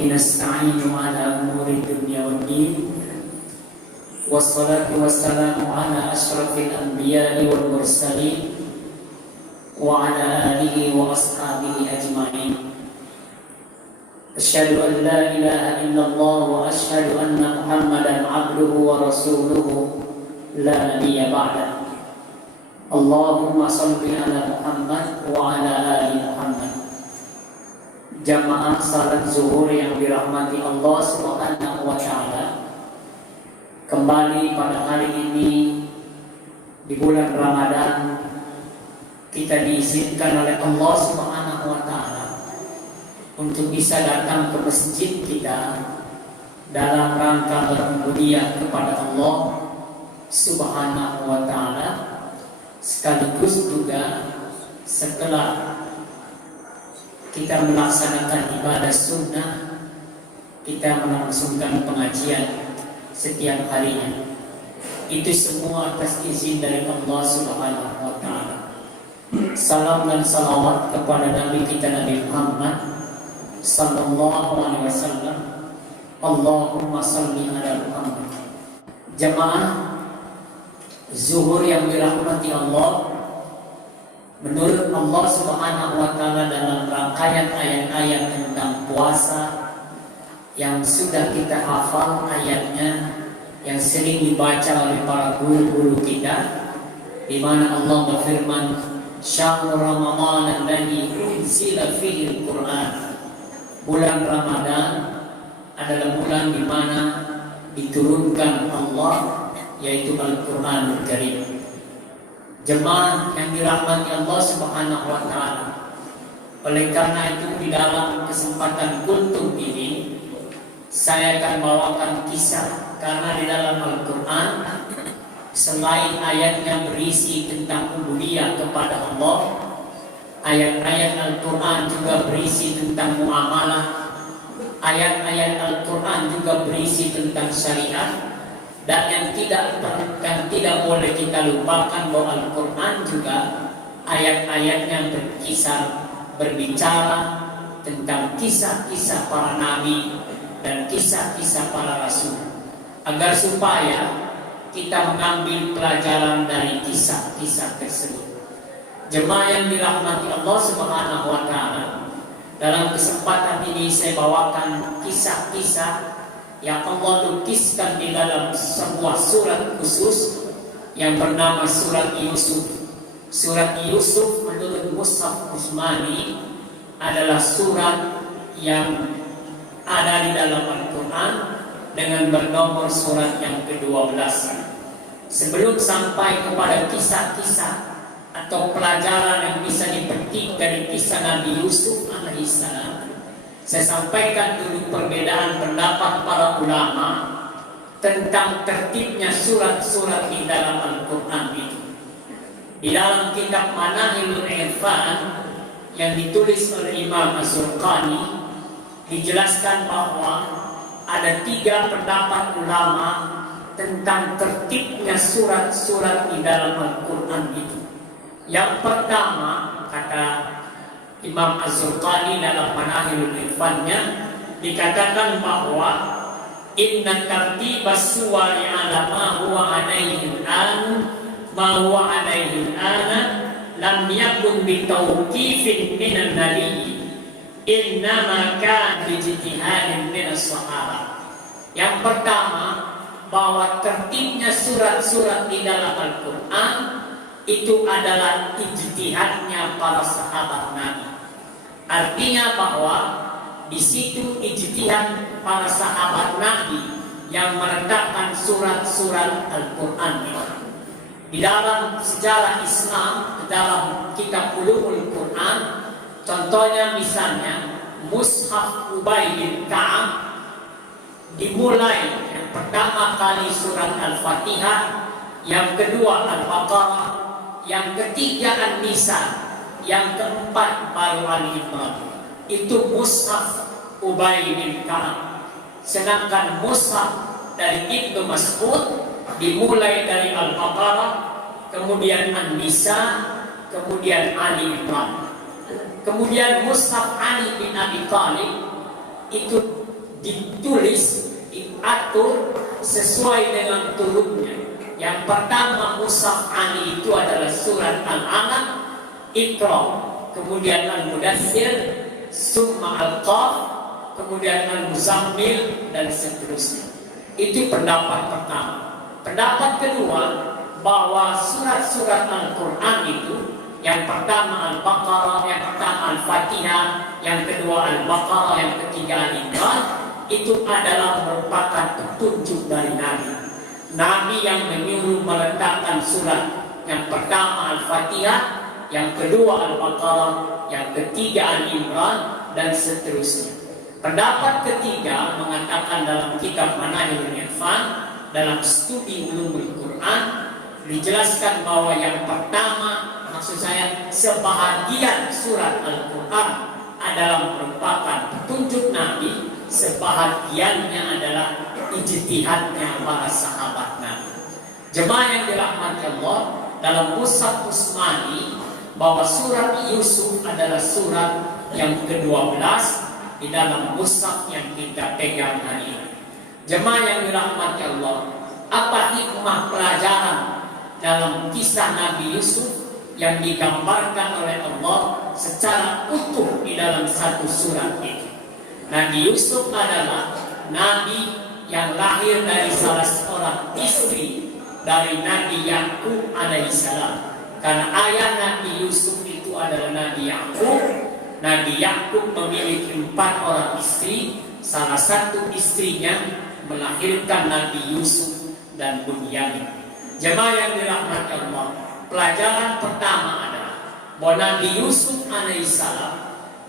نستعين على أمور الدنيا والدين والصلاة والسلام على أشرف الأنبياء والمرسلين وعلى آله وأصحابه أجمعين. أشهد أن لا إله إلا الله وأشهد أن محمدا عبده ورسوله لا نبي بعده. اللهم صل على محمد وعلى آل محمد. Jamaah salat zuhur yang dirahmati Allah Subhanahu wa Ta'ala, kembali pada hari ini di bulan Ramadan kita diizinkan oleh Allah Subhanahu wa Ta'ala untuk bisa datang ke masjid kita dalam rangka berubudiyah kepada Allah Subhanahu wa Ta'ala, sekaligus juga setelah kita melaksanakan ibadah sunnah, kita melangsungkan pengajian setiap harinya. Itu semua atas izin dari Allah Subhanahu wa Ta'ala. Salam dan salawat kepada Nabi kita Nabi Muhammad sallallahu alaihi wasallam. Allahumma salli ala Muhammad. Jamaah zuhur yang dirahmati Allah, menurut Allah Subhanahu wa Ta'ala dalam rangkaian ayat-ayat tentang puasa yang sudah kita hafal ayatnya, yang sering dibaca oleh para guru-guru kita, di mana Allah berfirman, "Syahrul Ramadan alladzi unzila fihi al-Qur'an." Bulan Ramadan adalah bulan di mana diturunkan Allah, yaitu Al-Qur'anul Karim. Jemaah yang dirahmati Allah Subhanahu wa Ta'ala, oleh karena itu di dalam kesempatan kultum ini saya akan bawakan kisah, karena di dalam Al-Quran selain ayatnya berisi tentang ubudiyah kepada Allah, ayat-ayat Al-Quran juga berisi tentang muamalah, ayat-ayat Al-Quran juga berisi tentang syariat. Dan yang tidak boleh kita lupakan bahwa Al-Quran juga ayat-ayatnya berbicara tentang kisah-kisah para nabi dan kisah-kisah para rasul, agar supaya kita mengambil pelajaran dari kisah-kisah tersebut. Jemaah yang dirahmati Allah Subhanahu wa Ta'ala, dalam kesempatan ini saya bawakan kisah-kisah yang Allah lukiskan di dalam sebuah surat khusus yang bernama surat Yusuf. Surat Yusuf menurut Mushaf Utsmani adalah surat yang ada di dalam Al-Quran dengan bernomor surat yang ke-12. Sebelum sampai kepada kisah-kisah atau pelajaran yang bisa dipetik dari kisah Nabi Yusuf alaihissalam, saya sampaikan dulu perbedaan pendapat para ulama tentang tertibnya surat-surat di dalam Al-Quran itu. Di dalam kitab Manahilul Irfan yang ditulis oleh Imam Az-Zurqani dijelaskan bahwa ada 3 pendapat ulama tentang tertibnya surat-surat di dalam Al-Quran itu. Yang pertama, kata Imam Az-Zurqani dalam Manahilul Irfannya, dikatakan bahwa inna tartibas suwari ala ma huwa alaihi al-ana lam yakun bitawqifin minan nabi, innama kan bijtihadin minas sahabat. Yang pertama, bahwa tertibnya surat-surat di dalam Al-Quran itu adalah ijtihadnya para sahabat Nabi. Artinya bahwa di situ ijtihad para sahabat Nabi yang meletakkan surat-surat Al-Quran ini. Di dalam sejarah Islam, dalam kitab Ulumul Quran, contohnya misalnya Mushaf Ubay bin Ka'ab, dimulai yang pertama kali surat Al-Fatihah, yang kedua Al-Baqarah, yang ketiga An-Nisa, yang keempat baru Ali Imran. Itu Mushaf Ubay bin Ka'ab. Sedangkan Mushaf dari Ibnu Mas'ud dimulai dari Al-Baqarah, kemudian An-Nisa, kemudian Ali Imran. Kemudian Mushaf Ali bin Abi Thalib itu ditulis, diatur sesuai dengan turunnya. Yang pertama mushaf Ali itu adalah surat Al-Alaq, Iqra, kemudian Al-Mudaththir, summa Al-Qaf, kemudian Al-Muzammil, dan seterusnya. Itu pendapat pertama. Pendapat kedua, bahwa surat-surat Al-Quran itu, yang pertama Al-Baqarah, yang pertama Al-Fatihah, yang kedua Al-Baqarah, yang ketiga Al-Imran, itu adalah merupakan petunjuk dari Nabi. Nabi yang menyuruh meletakkan surat yang pertama Al-Fatihah, yang kedua Al-Baqarah, yang ketiga Al-Imran, dan seterusnya. Pendapat ketiga mengatakan dalam kitab Manahilul Irfan, dalam studi ulumul Quran, dijelaskan bahwa yang pertama, maksud saya sebahagian surat Al-Quran adalah merupakan petunjuk Nabi, sebahagiannya adalah ijtihadnya para sahabat Nabi. Jemaah yang dirahmati Allah, dalam Mushaf Utsmani bahwa surat Yusuf adalah surat yang ke-12 di dalam mushaf yang kita pegang hari ini. Jemaah yang dirahmati Allah, apa hikmah pelajaran dalam kisah Nabi Yusuf yang digambarkan oleh Allah secara utuh di dalam satu surat itu? Nabi Yusuf adalah Nabi yang lahir dari salah seorang istri dari Nabi Yakub alaihissalam. Karena ayah Nabi Yusuf itu adalah Nabi Yakub. Nabi Yakub memiliki 4 orang istri. Salah satu istrinya melahirkan Nabi Yusuf dan Bunyamin. Jemaah yang dirahmati Allah, pelajaran pertama adalah bahwa Nabi Yusuf alaihissalam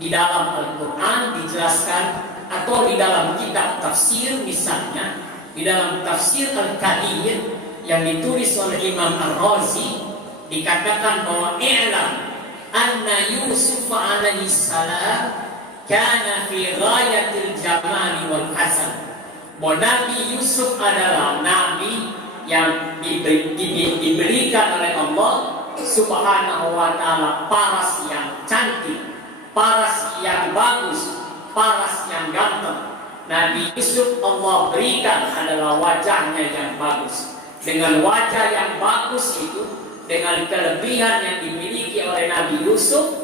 di dalam Al-Quran dijelaskan, atau di dalam kitab tafsir misalnya, di dalam tafsir Al-Kabir yang ditulis oleh Imam Ar-Razi, dikatakan bahwa i'lam anna Yusuf alaihissalam kana fi ghayatil jamal wal hasan. Bahwa Nabi Yusuf adalah Nabi yang diberikan oleh Allah Subhanahu wa ta'ala paras yang cantik, paras yang bagus, paras yang ganteng. Nabi Yusuf Allah berikan adalah wajahnya yang bagus. Dengan wajah yang bagus itu, dengan kelebihan yang dimiliki oleh Nabi Yusuf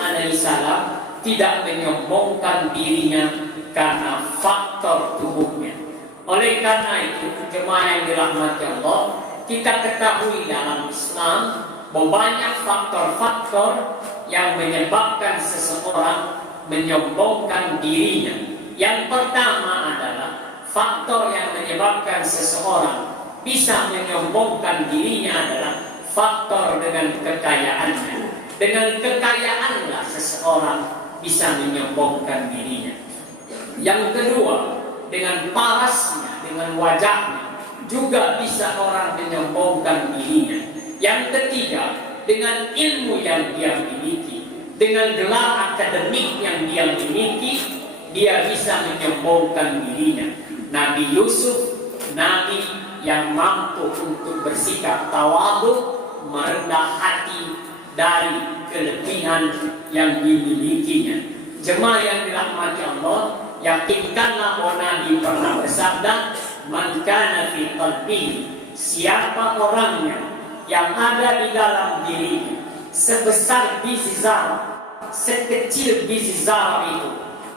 alaihissalam tidak menyombongkan dirinya karena faktor tubuhnya. Oleh karena itu, jemaah yang dirahmati Allah, kita ketahui dalam Islam bahwa banyak faktor-faktor yang menyebabkan seseorang menyombongkan dirinya. Yang pertama adalah faktor yang menyebabkan seseorang bisa menyombongkan dirinya adalah faktor dengan kekayaannya. Dengan kekayaanlah seseorang bisa menyombongkan dirinya. Yang kedua, dengan parasnya, dengan wajahnya juga bisa orang menyombongkan dirinya. Yang ketiga, dengan ilmu yang dia miliki, dengan gelar akademik yang dia miliki, dia bisa menyombongkan dirinya. Nabi Yusuf, Nabi yang mampu untuk bersikap tawadhu, merendah hati dari kelebihan yang dimilikinya. Jemaah yang dirahmati Allah, yakinkanlah bahwa Nabi pernah bersabda, "Man kana fi qalbihi", siapa orangnya yang ada di dalam dirinya sebesar biji zarah, sekecil biji zarah itu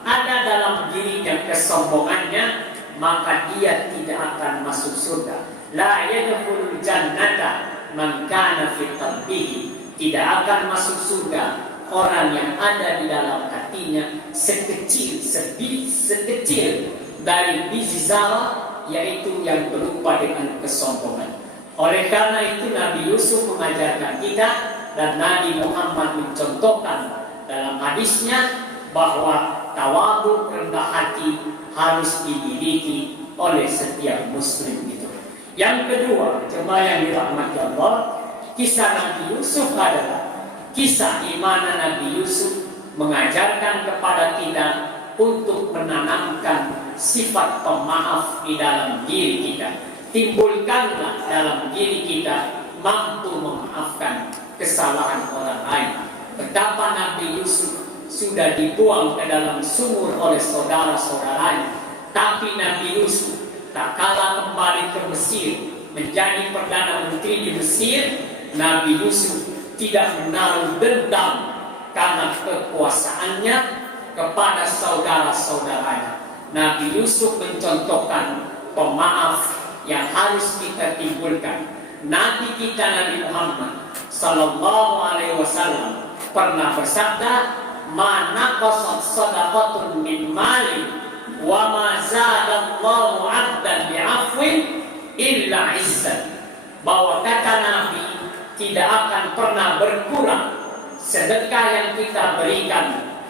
ada dalam dirinya kesombongannya, maka dia tidak akan masuk surga. La yadkhulul jannata man kana fi qalbihi, tidak akan masuk surga orang yang ada di dalam hatinya sekecil dari biji zarah, yaitu yang berupa dengan kesombongan. Oleh karena itu Nabi Yusuf mengajarkan kita, dan Nabi Muhammad mencontohkan dalam hadisnya, bahwa tawadhu, rendah hati harus dimiliki oleh setiap muslim itu. Yang kedua, jemaah yang dirahmati Allah, kisah Nabi Yusuf adalah kisah di mana Nabi Yusuf mengajarkan kepada kita untuk menanamkan sifat pemaaf di dalam diri kita. Timbulkanlah dalam diri kita mampu memaafkan kesalahan orang lain. Betapa Nabi Yusuf sudah dibuang ke dalam sumur oleh saudara-saudaranya. Tapi Nabi Yusuf tak kalah kembali ke Mesir menjadi Perdana Menteri di Mesir. Nabi Yusuf tidak menaruh dendam karena kekuasaannya kepada saudara-saudaranya. Nabi Yusuf mencontohkan pemaaf yang harus kita timbulkan. Nabi kita Nabi Muhammad Sallallahu Alaihi Wasallam pernah bersabda, "Ma naqasat sadaqatun min mali wa ma zadallahu 'abdan bi'afwin illa 'izzan." Bahwa kata Nabi, tidak akan pernah berkurang sedekah yang kita berikan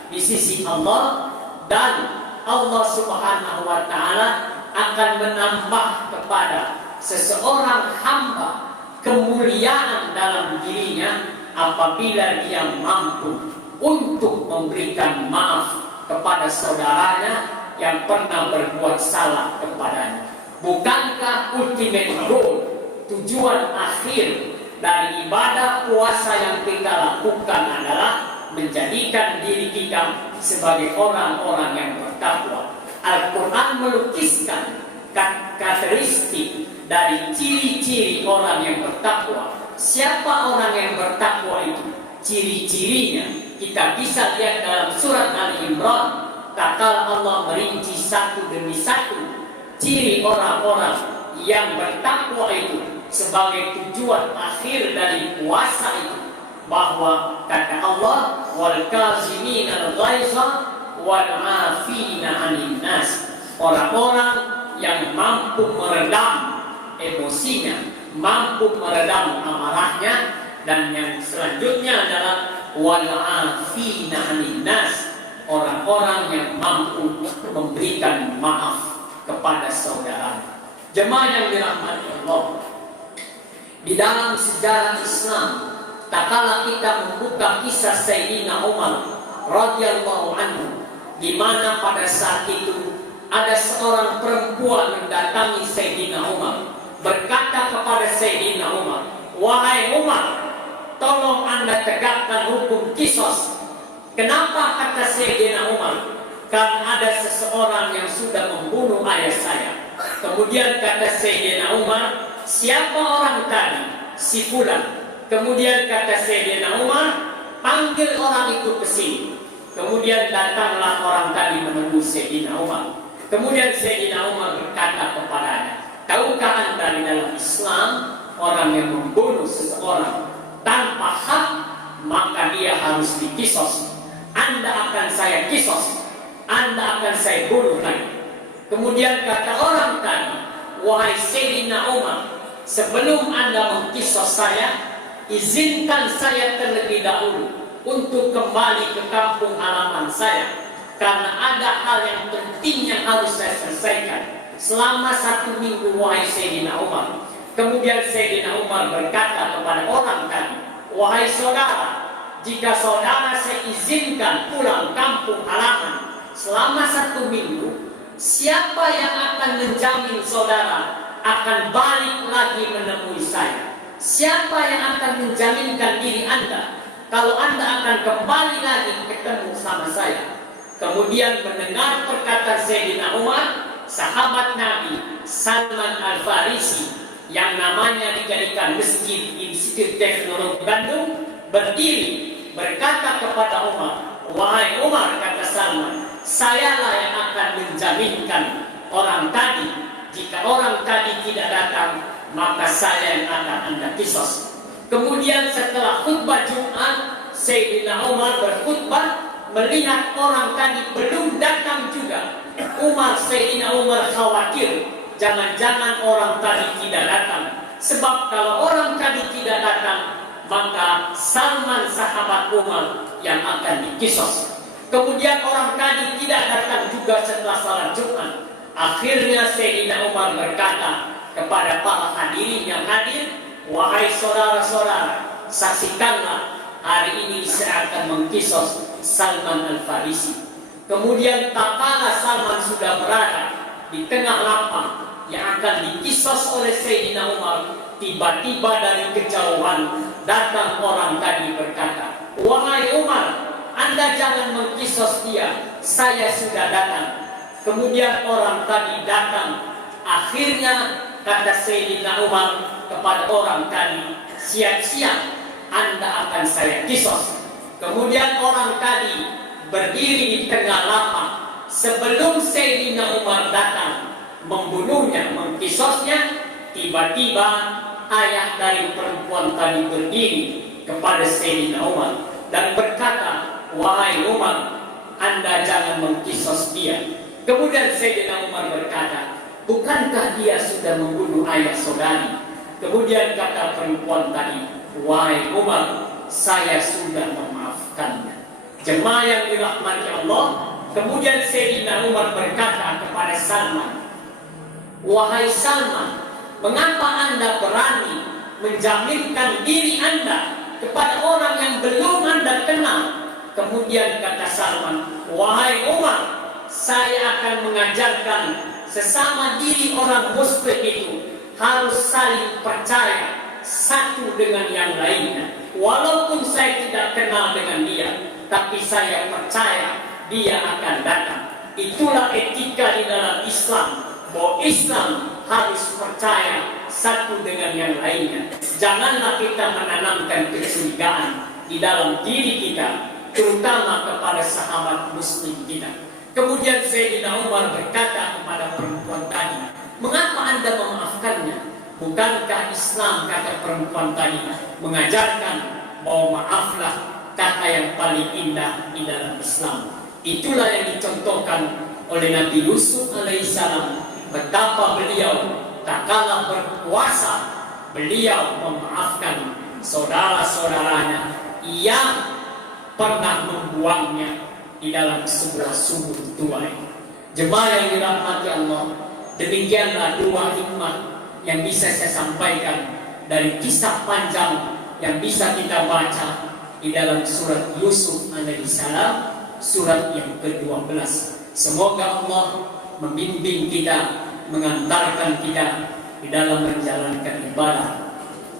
di sisi Allah, dan Allah Subhanahu wa Ta'ala akan menambah kepada seseorang hamba kemuliaan dalam dirinya apabila dia mampu untuk memberikan maaf kepada saudaranya yang pernah berbuat salah kepadanya. Bukankah ultimate goal, tujuan akhir dari ibadah puasa yang kita lakukan adalah menjadikan diri kita sebagai orang-orang yang bertakwa? Al-Quran melukiskan karakteristik dari ciri-ciri orang yang bertakwa. Siapa orang yang bertakwa itu? Ciri-cirinya kita bisa lihat dalam surat Ali Imran. Tatkala Allah merinci satu demi satu ciri orang-orang yang bertakwa itu sebagai tujuan akhir dari puasa itu, bahwa kata Allah, wal kazimin al-ghaiza wal 'afina 'anil nas, orang-orang yang mampu meredam emosinya, mampu meredam amarahnya, dan yang selanjutnya adalah wal 'afina 'anil nas, orang-orang yang mampu memberikan maaf kepada saudara. Jemaah yang dirahmati Allah, di dalam sejarah Islam, tak kala kita membuka kisah Sayyidina Umar radhiyallahu anhu, di mana pada saat itu ada seorang perempuan mendatangi Sayyidina Umar, berkata kepada Sayyidina Umar, "Wahai Umar, tolong Anda tegakkan hukum qisas." Kenapa kata Sayyidina Umar? Karena ada seseorang yang sudah membunuh ayah saya. Kemudian kata Sayyidina Umar, "Siapa orang tadi?" Si fulan. Kemudian kata Sayyidina Umar, "Panggil orang itu ke sini." Kemudian datanglah orang tadi menemui Sayyidina Umar. Kemudian Sayyidina Umar berkata kepadanya, "Tahukah Anda di dalam Islam, orang yang membunuh seseorang tanpa hak, maka dia harus dikisos. Anda akan saya kisos, Anda akan saya bunuh lagi." Kemudian kata orang tadi, "Wahai Sayyidina Umar, sebelum Anda mengkisos saya, izinkan saya terlebih dahulu untuk kembali ke kampung halaman saya, karena ada hal yang penting yang harus saya selesaikan selama 1 minggu, wahai Sayyidina Umar." Kemudian Sayyidina Umar berkata kepada orang tadi, "Wahai saudara, jika saudara saya izinkan pulang kampung halaman selama 1 minggu, siapa yang akan menjamin saudara akan balik lagi menemui saya? Siapa yang akan menjaminkan diri Anda kalau Anda akan kembali lagi ketemu sama saya?" Kemudian mendengar perkataan Sayyidina Umar, sahabat Nabi Salman Al-Farisi yang namanya dijadikan Masjid Institut Teknologi Bandung berdiri berkata kepada Umar, "Wahai Umar," kata Salman, "sayalah yang akan menjaminkan orang tadi. Jika orang tadi tidak datang, maka saya yang akan Anda kisos." Kemudian setelah khutbah Jumat, Sayyidina Umar berkhutbah, melihat orang tadi belum datang juga. Sayyidina Umar khawatir jangan-jangan orang tadi tidak datang. Sebab kalau orang tadi tidak datang, maka Salman sahabat Umar yang akan dikisos. Kemudian orang tadi tidak datang juga setelah salat Jumat. Akhirnya Sayyidina Umar berkata kepada para hadirin yang hadir, "Wahai saudara-saudara, saksikanlah, hari ini saya akan mengkisos Salman Al-Farisi." Kemudian tak kala Salman sudah berada di tengah lapang yang akan dikisos oleh Sayyidina Umar, tiba-tiba dari kejauhan datang orang tadi berkata, "Wahai Umar, Anda jangan mengkisos dia, saya sudah datang. Kemudian orang tadi datang. Akhirnya kata Sayyidina Umar kepada orang tadi, siap-siap, Anda akan saya kisos. Kemudian orang tadi berdiri di tengah lapang. Sebelum Sayyidina Umar datang membunuhnya, mengkisosnya, tiba-tiba ayah dari perempuan tadi berdiri kepada Sayyidina Umar dan berkata, wahai Umar, Anda jangan mengkisos dia. Kemudian Sayyidina Umar berkata, bukankah dia sudah membunuh ayah saudari? Kemudian kata perempuan tadi, wahai Umar, saya sudah memaafkannya. Jemaah yang dirahmati Allah. Kemudian Sayyidina Umar berkata kepada Salman, wahai Salman, mengapa Anda berani menjaminkan diri Anda kepada orang yang belum Anda kenal? Kemudian kata Salman, wahai Umar, saya akan mengajarkan sesama diri orang muslim itu harus saling percaya satu dengan yang lainnya. Walaupun saya tidak kenal dengan dia, tapi saya percaya dia akan datang. Itulah etika di dalam Islam, bahwa Islam harus percaya satu dengan yang lainnya. Janganlah kita menanamkan kecurigaan di dalam diri kita, terutama kepada sahabat muslim kita. Kemudian Sayyidina Umar berkata kepada perempuan tadi, mengapa Anda memaafkannya? Bukankah Islam, kata perempuan tadi, mengajarkan bahwa maaflah kata yang paling indah di dalam Islam. Itulah yang dicontohkan oleh Nabi Yusuf alaihissalam, betapa beliau tak kalah berkuasa, beliau memaafkan saudara-saudaranya yang pernah membuangnya di dalam sebuah sumur tuai. Jemaah yang dirahmati Allah, demikianlah dua hikmah yang bisa saya sampaikan dari kisah panjang yang bisa kita baca di dalam surat Yusuf alaihissalam, surat yang ke-12. Semoga Allah membimbing kita, mengantarkan kita di dalam menjalankan ibadah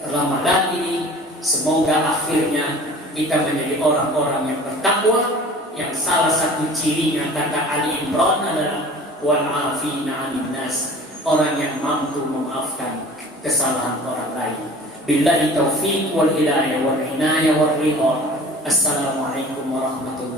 Ramadan ini. Semoga akhirnya kita menjadi orang-orang yang bertakwa, yang salah satu cirinya kata Ali Imran adalah wal afina 'anil nas, orang yang mampu memaafkan kesalahan orang lain. Billahi taufiq wal hidayah wal inayah wal ridha. Assalamualaikum warahmatullahi